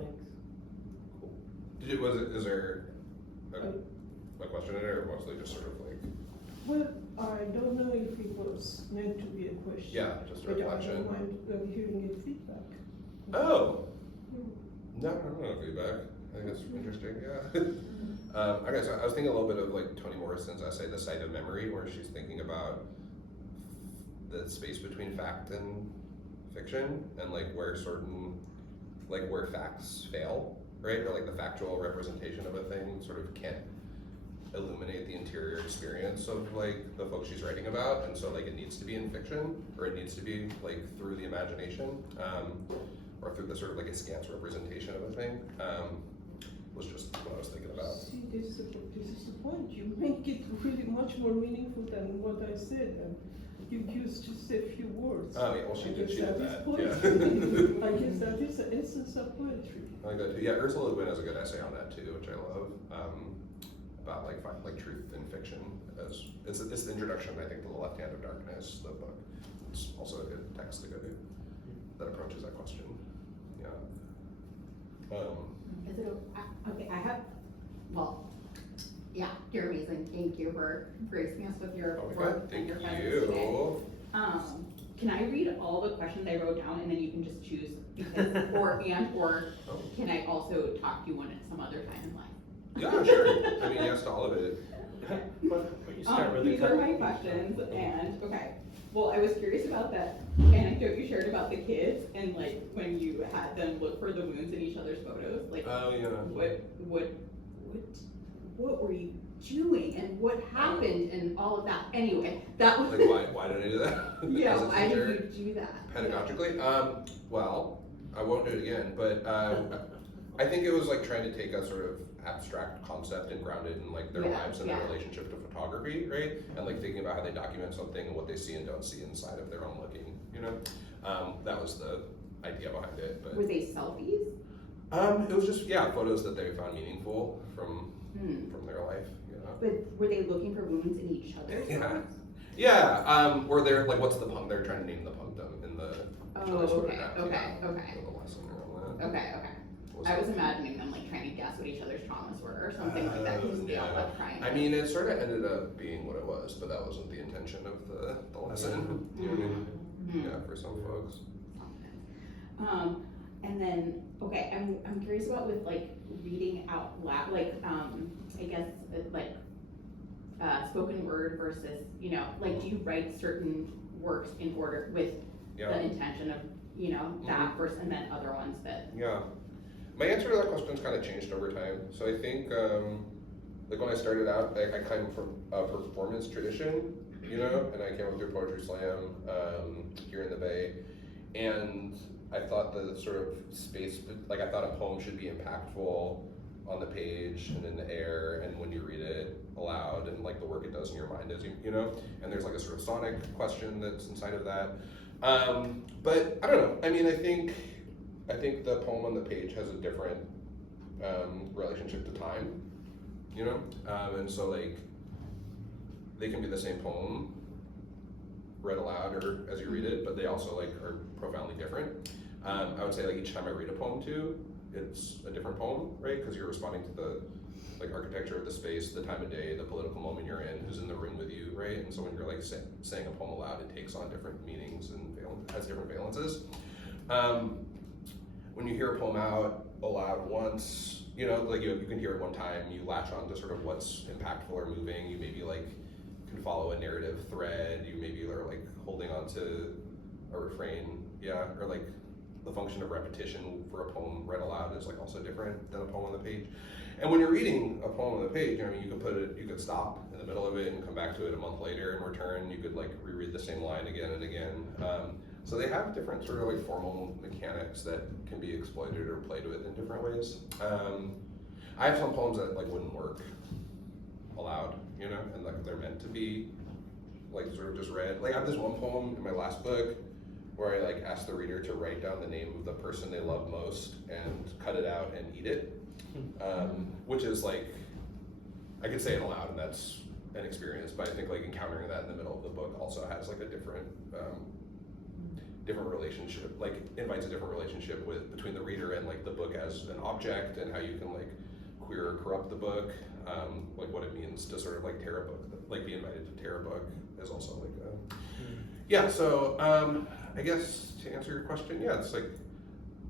Thanks. Is there a question in it, or mostly just sort of like? Well, I don't know if it was meant to be a question. Yeah, just a but reflection. I don't mind hearing it feedback. Oh. No, I don't know feedback. I think it's interesting. Yeah. Okay, so I was thinking a little bit of like Toni Morrison's essay, "The Site of Memory," where she's thinking about the space between fact and fiction, and like where facts fail, right? Or like the factual representation of a thing sort of can't illuminate the interior experience of like the folks she's writing about, and so like it needs to be in fiction, or it needs to be like through the imagination, or through the sort of like askance representation of a thing. Was just what I was thinking about. See, this is the point. You make it really much more meaningful than what I said, and you used just a few words. Oh yeah, well she did That is that. poetry. Yeah. I guess that is the essence of poetry. I like that too. Yeah, Ursula Le Guin has a good essay on that too, which I love. About like truth in fiction. As it's the introduction, I think, to The Left Hand of Darkness, the book. It's also a good text to go to that approaches that question. Yeah. Is it, okay, I have, well, yeah, you're amazing. Thank you for gracing us with your work and Thank your presence you. today. Can I read all the questions I wrote down and then you can just choose because, or can I also talk to you one at some other time in life? Yeah, sure. I mean, yes to all of it. But you start with These the are my questions, and okay. Well, I was curious about that anecdote you shared about the kids and like when you had them look for the wounds in each other's photos. Like, Oh yeah. what were you doing and what happened and all of that? Anyway, that was Like why did I do that? yeah. As a Why teacher? did you do that? Pedagogically? Well, I won't do it again, but I think it was like trying to take a sort of abstract concept and ground it in like their lives and their relationship to photography, right? And like thinking about how they document something and what they see and don't see inside of their own looking, you know? That was the idea behind it. But Were they selfies? it was just photos that they found meaningful from their life, you know? But were they looking for wounds in each other's photos? Yeah, or they're like, what's the punk? They're trying to name the punctum in the Okay. the lesson around that. Okay. I was imagining them like trying to guess what each other's traumas were or something like that because they all left crying. I mean, it sort of ended up being what it was, but that wasn't the intention of the lesson. You know what I mean? Yeah, for some folks. And then, okay, I'm curious about with like reading out loud, like I guess like spoken word versus, you know, like do you write certain works in order with the intention of, you know, that versus and then other ones that. Yeah. My answer to that question's kind of changed over time. So I think, like when I started out, I came from a performance tradition, you know, and I came up through Poetry Slam here in the Bay, and I thought the sort of space, like I thought a poem should be impactful on the page and in the air and when you read it aloud and like the work it does in your mind as you know, and there's like a sort of sonic question that's inside of that. But I don't know, I mean, I think the poem on the page has a different relationship to time, you know? And so like, they can be the same poem read aloud or as you read it, but they also like are profoundly different. I would say like each time I read a poem too, it's a different poem, right? Because you're responding to the like architecture of the space, the time of day, the political moment you're in, who's in the room with you, right? And so when you're like saying a poem aloud, it takes on different meanings and has different valences. When you hear a poem out aloud once, you know, like you can hear it one time, you latch on to sort of what's impactful or moving, you maybe like can follow a narrative thread, you maybe are like holding on to a refrain, yeah, or like the function of repetition for a poem read aloud is like also different than a poem on the page. And when you're reading a poem on the page, I mean, you could stop in the middle of it and come back to it a month later and return. You could like reread the same line again and again. So they have different sort of like formal mechanics that can be exploited or played with in different ways. I have some poems that like wouldn't work aloud, you know, and like they're meant to be like sort of just read. Like I have this one poem in my last book where I like asked the reader to write down the name of the person they love most and cut it out and eat it. Which is like, I could say it aloud and that's an experience, but I think like encountering that in the middle of the book also has like a different relationship, like invites a different relationship between the reader and like the book as an object and how you can like queer or corrupt the book, like what it means to sort of like tear a book, like be invited to tear a book is also like, yeah, so I guess to answer your question, yeah, it's like,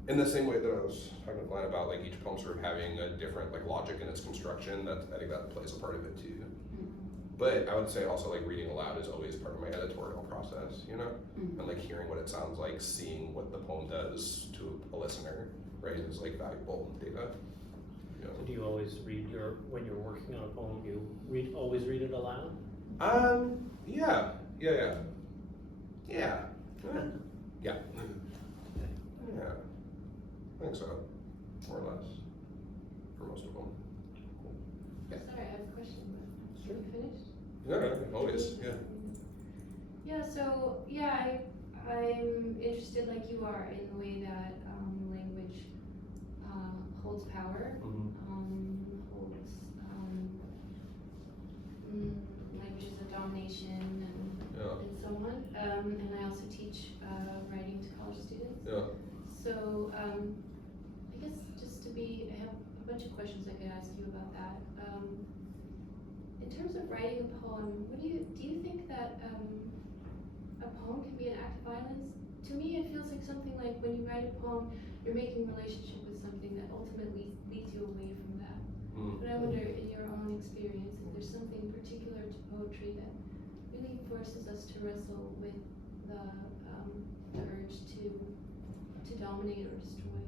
in the same way that I was talking to Glenn about like each poem sort of having a different like logic in its construction, I think that plays a part of it too. But I would say also like reading aloud is always part of my editorial process, you know? And like hearing what it sounds like, seeing what the poem does to a listener, right, is like valuable data. You know? So do you always read when you're working on a poem, you always read it aloud? Yeah. Yeah. I think so, more or less, for most of them. Cool. Yeah. Sorry, I have a question, but should we finish? Yeah, always, yeah. Yeah, so, yeah, I'm interested like you are in the way that language holds power, holds language is a domination and so on. And I also teach writing to college students. Yeah. So, I guess just I have a bunch of questions I could ask you about that. In terms of writing a poem, do you think that a poem can be an act of violence? To me, it feels like something like when you write a poem, you're making a relationship with something that ultimately leads you away from that. But I wonder, in your own experience, if there's something particular to poetry that really forces us to wrestle with the urge to dominate or destroy.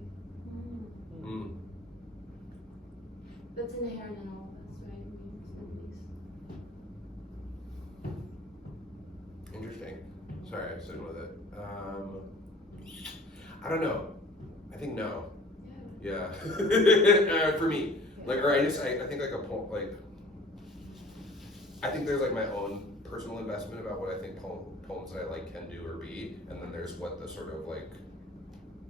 That's inherent in all of us, right? I mean, it's Interesting. Sorry, I sitting with it. I don't know. I think no. Yeah. For me, like, or I think like a poem, like, I think there's like my own personal investment about what I think poems that I like can do or be, and then there's what the sort of like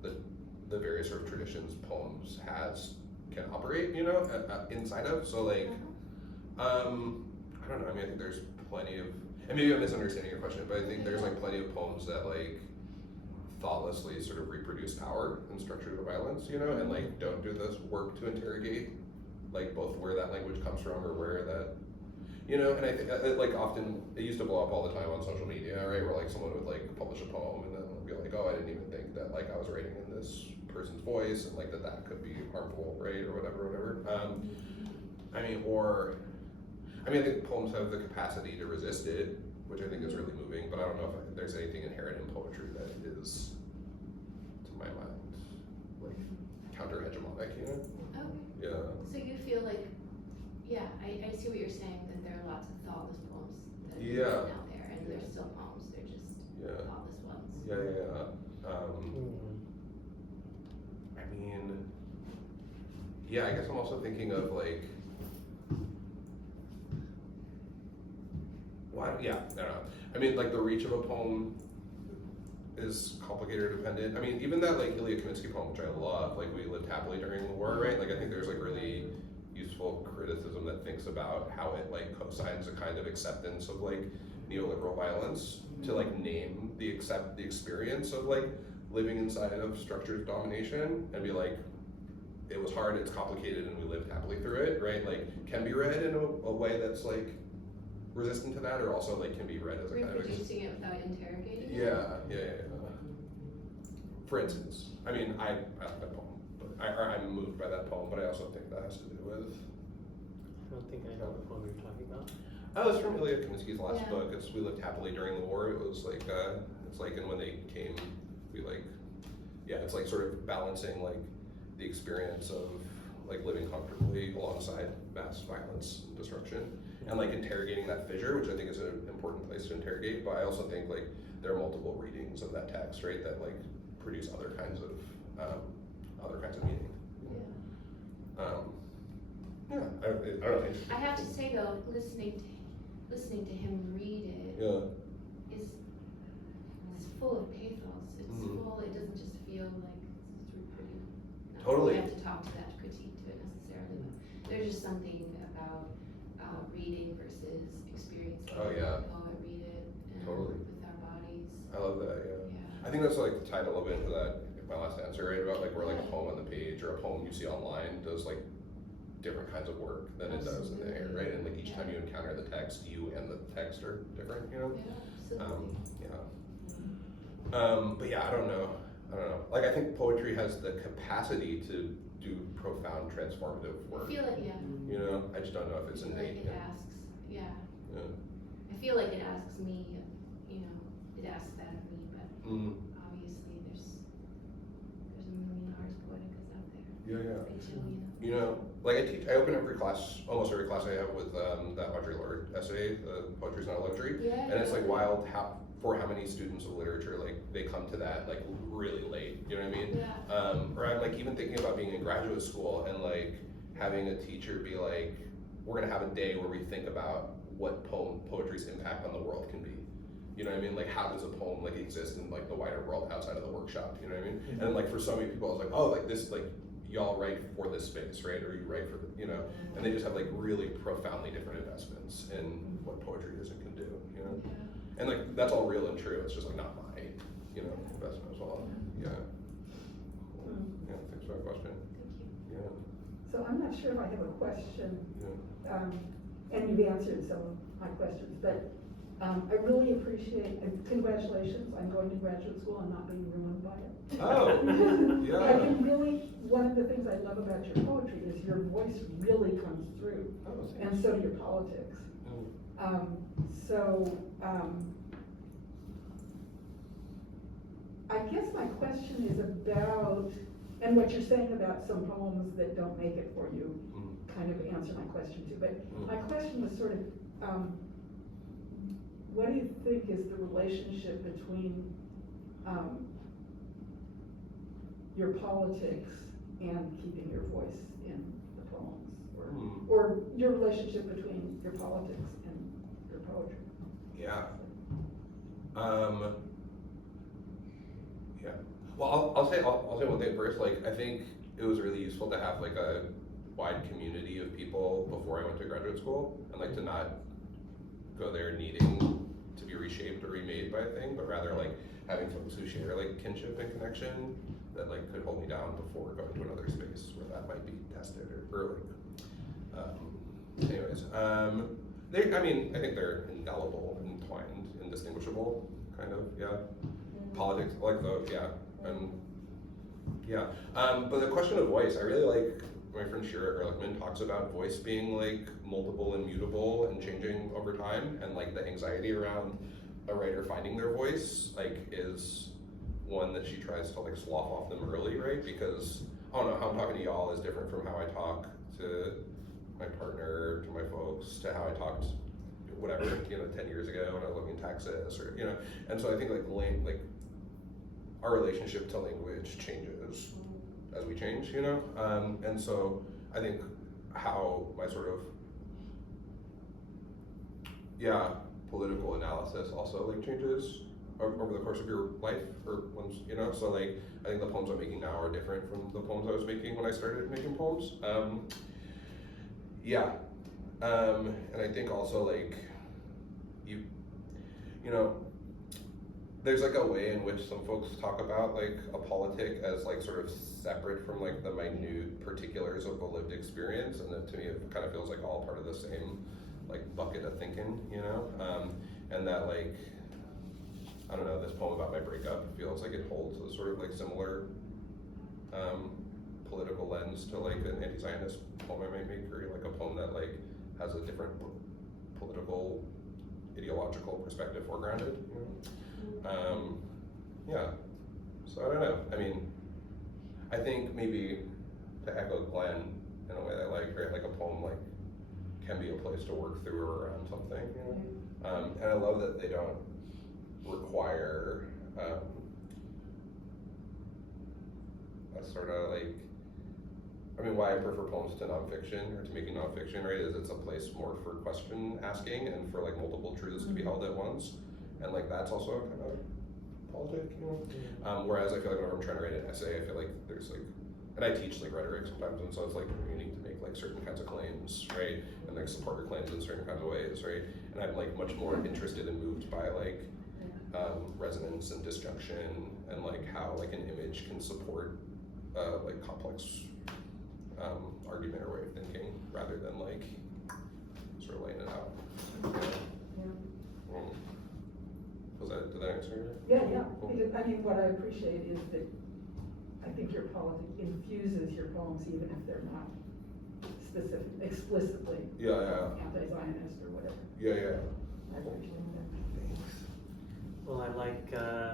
the various sort of traditions poems can operate, you know, inside of. So like, I don't know. I mean, I think there's plenty of, and maybe I'm misunderstanding your question, but I think there's like plenty of poems that like thoughtlessly sort of reproduce power and structures of violence, you know, and like don't do this work to interrogate like both where that language comes from or where that, you know. And I think like often it used to blow up all the time on social media, right, where like someone would like publish a poem and then be like, oh, I didn't even think that like I was writing in this person's voice and like that could be harmful, right, or whatever. I think poems have the capacity to resist it, which I think is really moving, but I don't know if there's anything inherent in poetry that is, to my mind, like counter-hegemonic, you know? Okay. Yeah. So you feel like, yeah, I see what you're saying, that there are lots of thoughtless poems that are written out there, and they're still poems, they're just thoughtless ones. Yeah. I mean, yeah, I guess I'm also thinking of like, I don't know. I mean, like the reach of a poem is complicated or dependent. I mean, even that like Ilya Kaminsky poem, which I love, like We Lived Happily During the War, right? Like I think there's like really useful criticism that thinks about how it like cosigns a kind of acceptance of like neoliberal violence to like name the experience of like living inside of structured domination and be like, it was hard, it's complicated, and we lived happily through it, right? Like, can be read in a way that's like resistant to that, or also like can be read as a kind of Reproducing it without interrogating it? yeah. For instance, I mean, I like that poem, but I'm moved by that poem, but I also think that has to do with. I don't think I know what poem you're talking about. Oh, it's from Ilya Kaminsky's last Yeah. book. It's We Lived Happily During the War. It was like, it's like, and when they came, we like, yeah, it's like sort of balancing like the experience of like living comfortably alongside mass violence and destruction, and like interrogating that fissure, which I think is an important place to interrogate. But I also think like there are multiple readings of that text, right, that like produce other kinds of meaning. Yeah, I don't know. I have to say though, listening to him read it Yeah. is full of pathos. It's Mhm. full. It doesn't just feel like it's pretty. Totally. You have to talk to that critique to it necessarily. But there's just something about reading versus experiencing. Oh, yeah. The poet read it and Totally. with our bodies. I love that, yeah. Yeah. I think that's like tied a little bit into that, my last answer, right, about like where like a poem on the page or a poem you see online does like different kinds of work than it does in the air, right? And like each time you encounter the text, you and the text are different, you know? Yeah, absolutely. But yeah, I don't know. Like I think poetry has the capacity to do profound transformative I work. feel like You know, I just don't know if it's I feel innate. like it asks. Yeah. Yeah. I feel like it asks me. You know, it asks that of me, but. Mm. Obviously, there's a million ars poeticas out there. Yeah. A bajillion. You know, like I open every class, almost every class I have with that Audre Lorde essay, Poetry's Not a Luxury. Yeah. And it's like wild for how many students of literature, like they come to that like really late, you know what I mean? Yeah. Or I'm like even thinking about being in graduate school and like having a teacher be like, we're gonna have a day where we think about what poetry's impact on the world can be. You know what I mean? Like how does a poem like exist in like the wider world outside of the workshop, you know what I mean? Mm-hmm. And like for so many people I was like, oh, like this, like y'all write for this space, right? Or you write for the, you know, and they just have like really profoundly different investments in what poetry is and can do, you know? Yeah. And like, that's all real and true, it's just like not my, you know, investment as well, yeah. Cool. Yeah, thanks for that question, Thank you. yeah, So I'm not sure if I have a question, yeah. and you've answered some of my questions, but I really appreciate, and congratulations on going to graduate school and not being ruined by it. Oh, I yeah. can really, one of the things I love about your poetry is your voice really comes through, Oh, thanks. and so do your politics. Oh. I guess my question is about, and what you're saying about some poems that don't make it for you, Mm. kind of answer my question too, but Mm. my question was sort of, what do you think is the relationship between, your politics and keeping your voice in the poems? Mm. Or your relationship between your politics and your poetry? Yeah. Yeah. Well, I'll say one thing first. Like, I think it was really useful to have like a wide community of people before I went to graduate school, and like to not go there needing to be reshaped or remade by a thing, but rather like having folks who share like kinship and connection that like could hold me down before going to another space where that might be tested or like. Anyways, I mean, I think they're indelible, entwined, indistinguishable, kind of, yeah. Politics, like those, yeah, and yeah. But the question of voice, I really like, my friend Shira Ehrlichman talks about voice being like multiple and mutable and changing over time, and like the anxiety around a writer finding their voice, like, is one that she tries to like slough off them early, right? Because, I don't know, how I'm talking to y'all is different from how I talk to my partner, to my folks, to how I talked, whatever, 10 years ago when I was living in Texas, or, and so I think like our relationship to language changes as we change, and so I think how my sort of, political analysis also like changes over the course of your life, or once, so like, I think the poems I'm making now are different from the poems I was making when I started making poems. And I think also like, you know, there's like a way in which some folks talk about like a politic as like sort of separate from like the minute particulars of the lived experience, and then to me it kind of feels like all part of the same like bucket of thinking, you know, and that like, I don't know, this poem about my breakup feels like it holds a sort of like similar political lens to like an anti-Zionist poem I might make, or like a poem that like has a different political ideological perspective foregrounded, you know? Yeah, so I don't know, I mean, I think maybe to echo Glenn in a way that like a poem like can be a place to work through or around something, you know? And I love that they don't require a sort of like, I mean, why I prefer poems to nonfiction or to making nonfiction, right, is it's a place more for question asking and for like multiple truths to be held at once. And like that's also kind of politic, you know? Whereas I feel like whenever I'm trying to write an essay, I feel like there's like, and I teach like rhetoric sometimes, and so it's like you need to make like certain kinds of claims, right? And like support your claims in certain kinds of ways, right? And I'm like much more interested and moved by like resonance and disjunction and like how like an image can support like complex argument or way of thinking rather than like sort of laying it out. Did that answer you? Yeah, because, I mean, what I appreciate is that I think your politic infuses your poems even if they're not explicitly Yeah. anti-Zionist or whatever. Yeah. I appreciate that. Thanks. Well, I like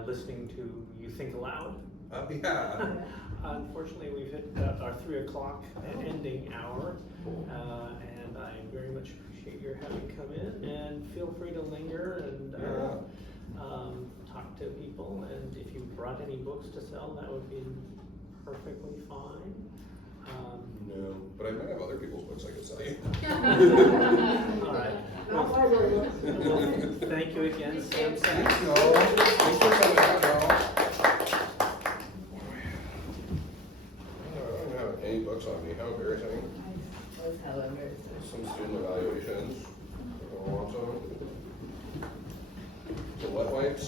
listening to you think aloud. Yeah. Unfortunately, we've hit our 3 o'clock ending hour, and I very much appreciate your having come in, and feel free to linger and talk to people, and if you brought any books to sell, that would be perfectly fine. No, but I might have other people's books I could sell you. All right. Not my word. Well, thank you again, Sam Sax. Thanks, y'all. Thanks for coming out, y'all. I don't have any books on me. How embarrassing. That's how I'm very. Some student evaluations. Want some? The wet wipes.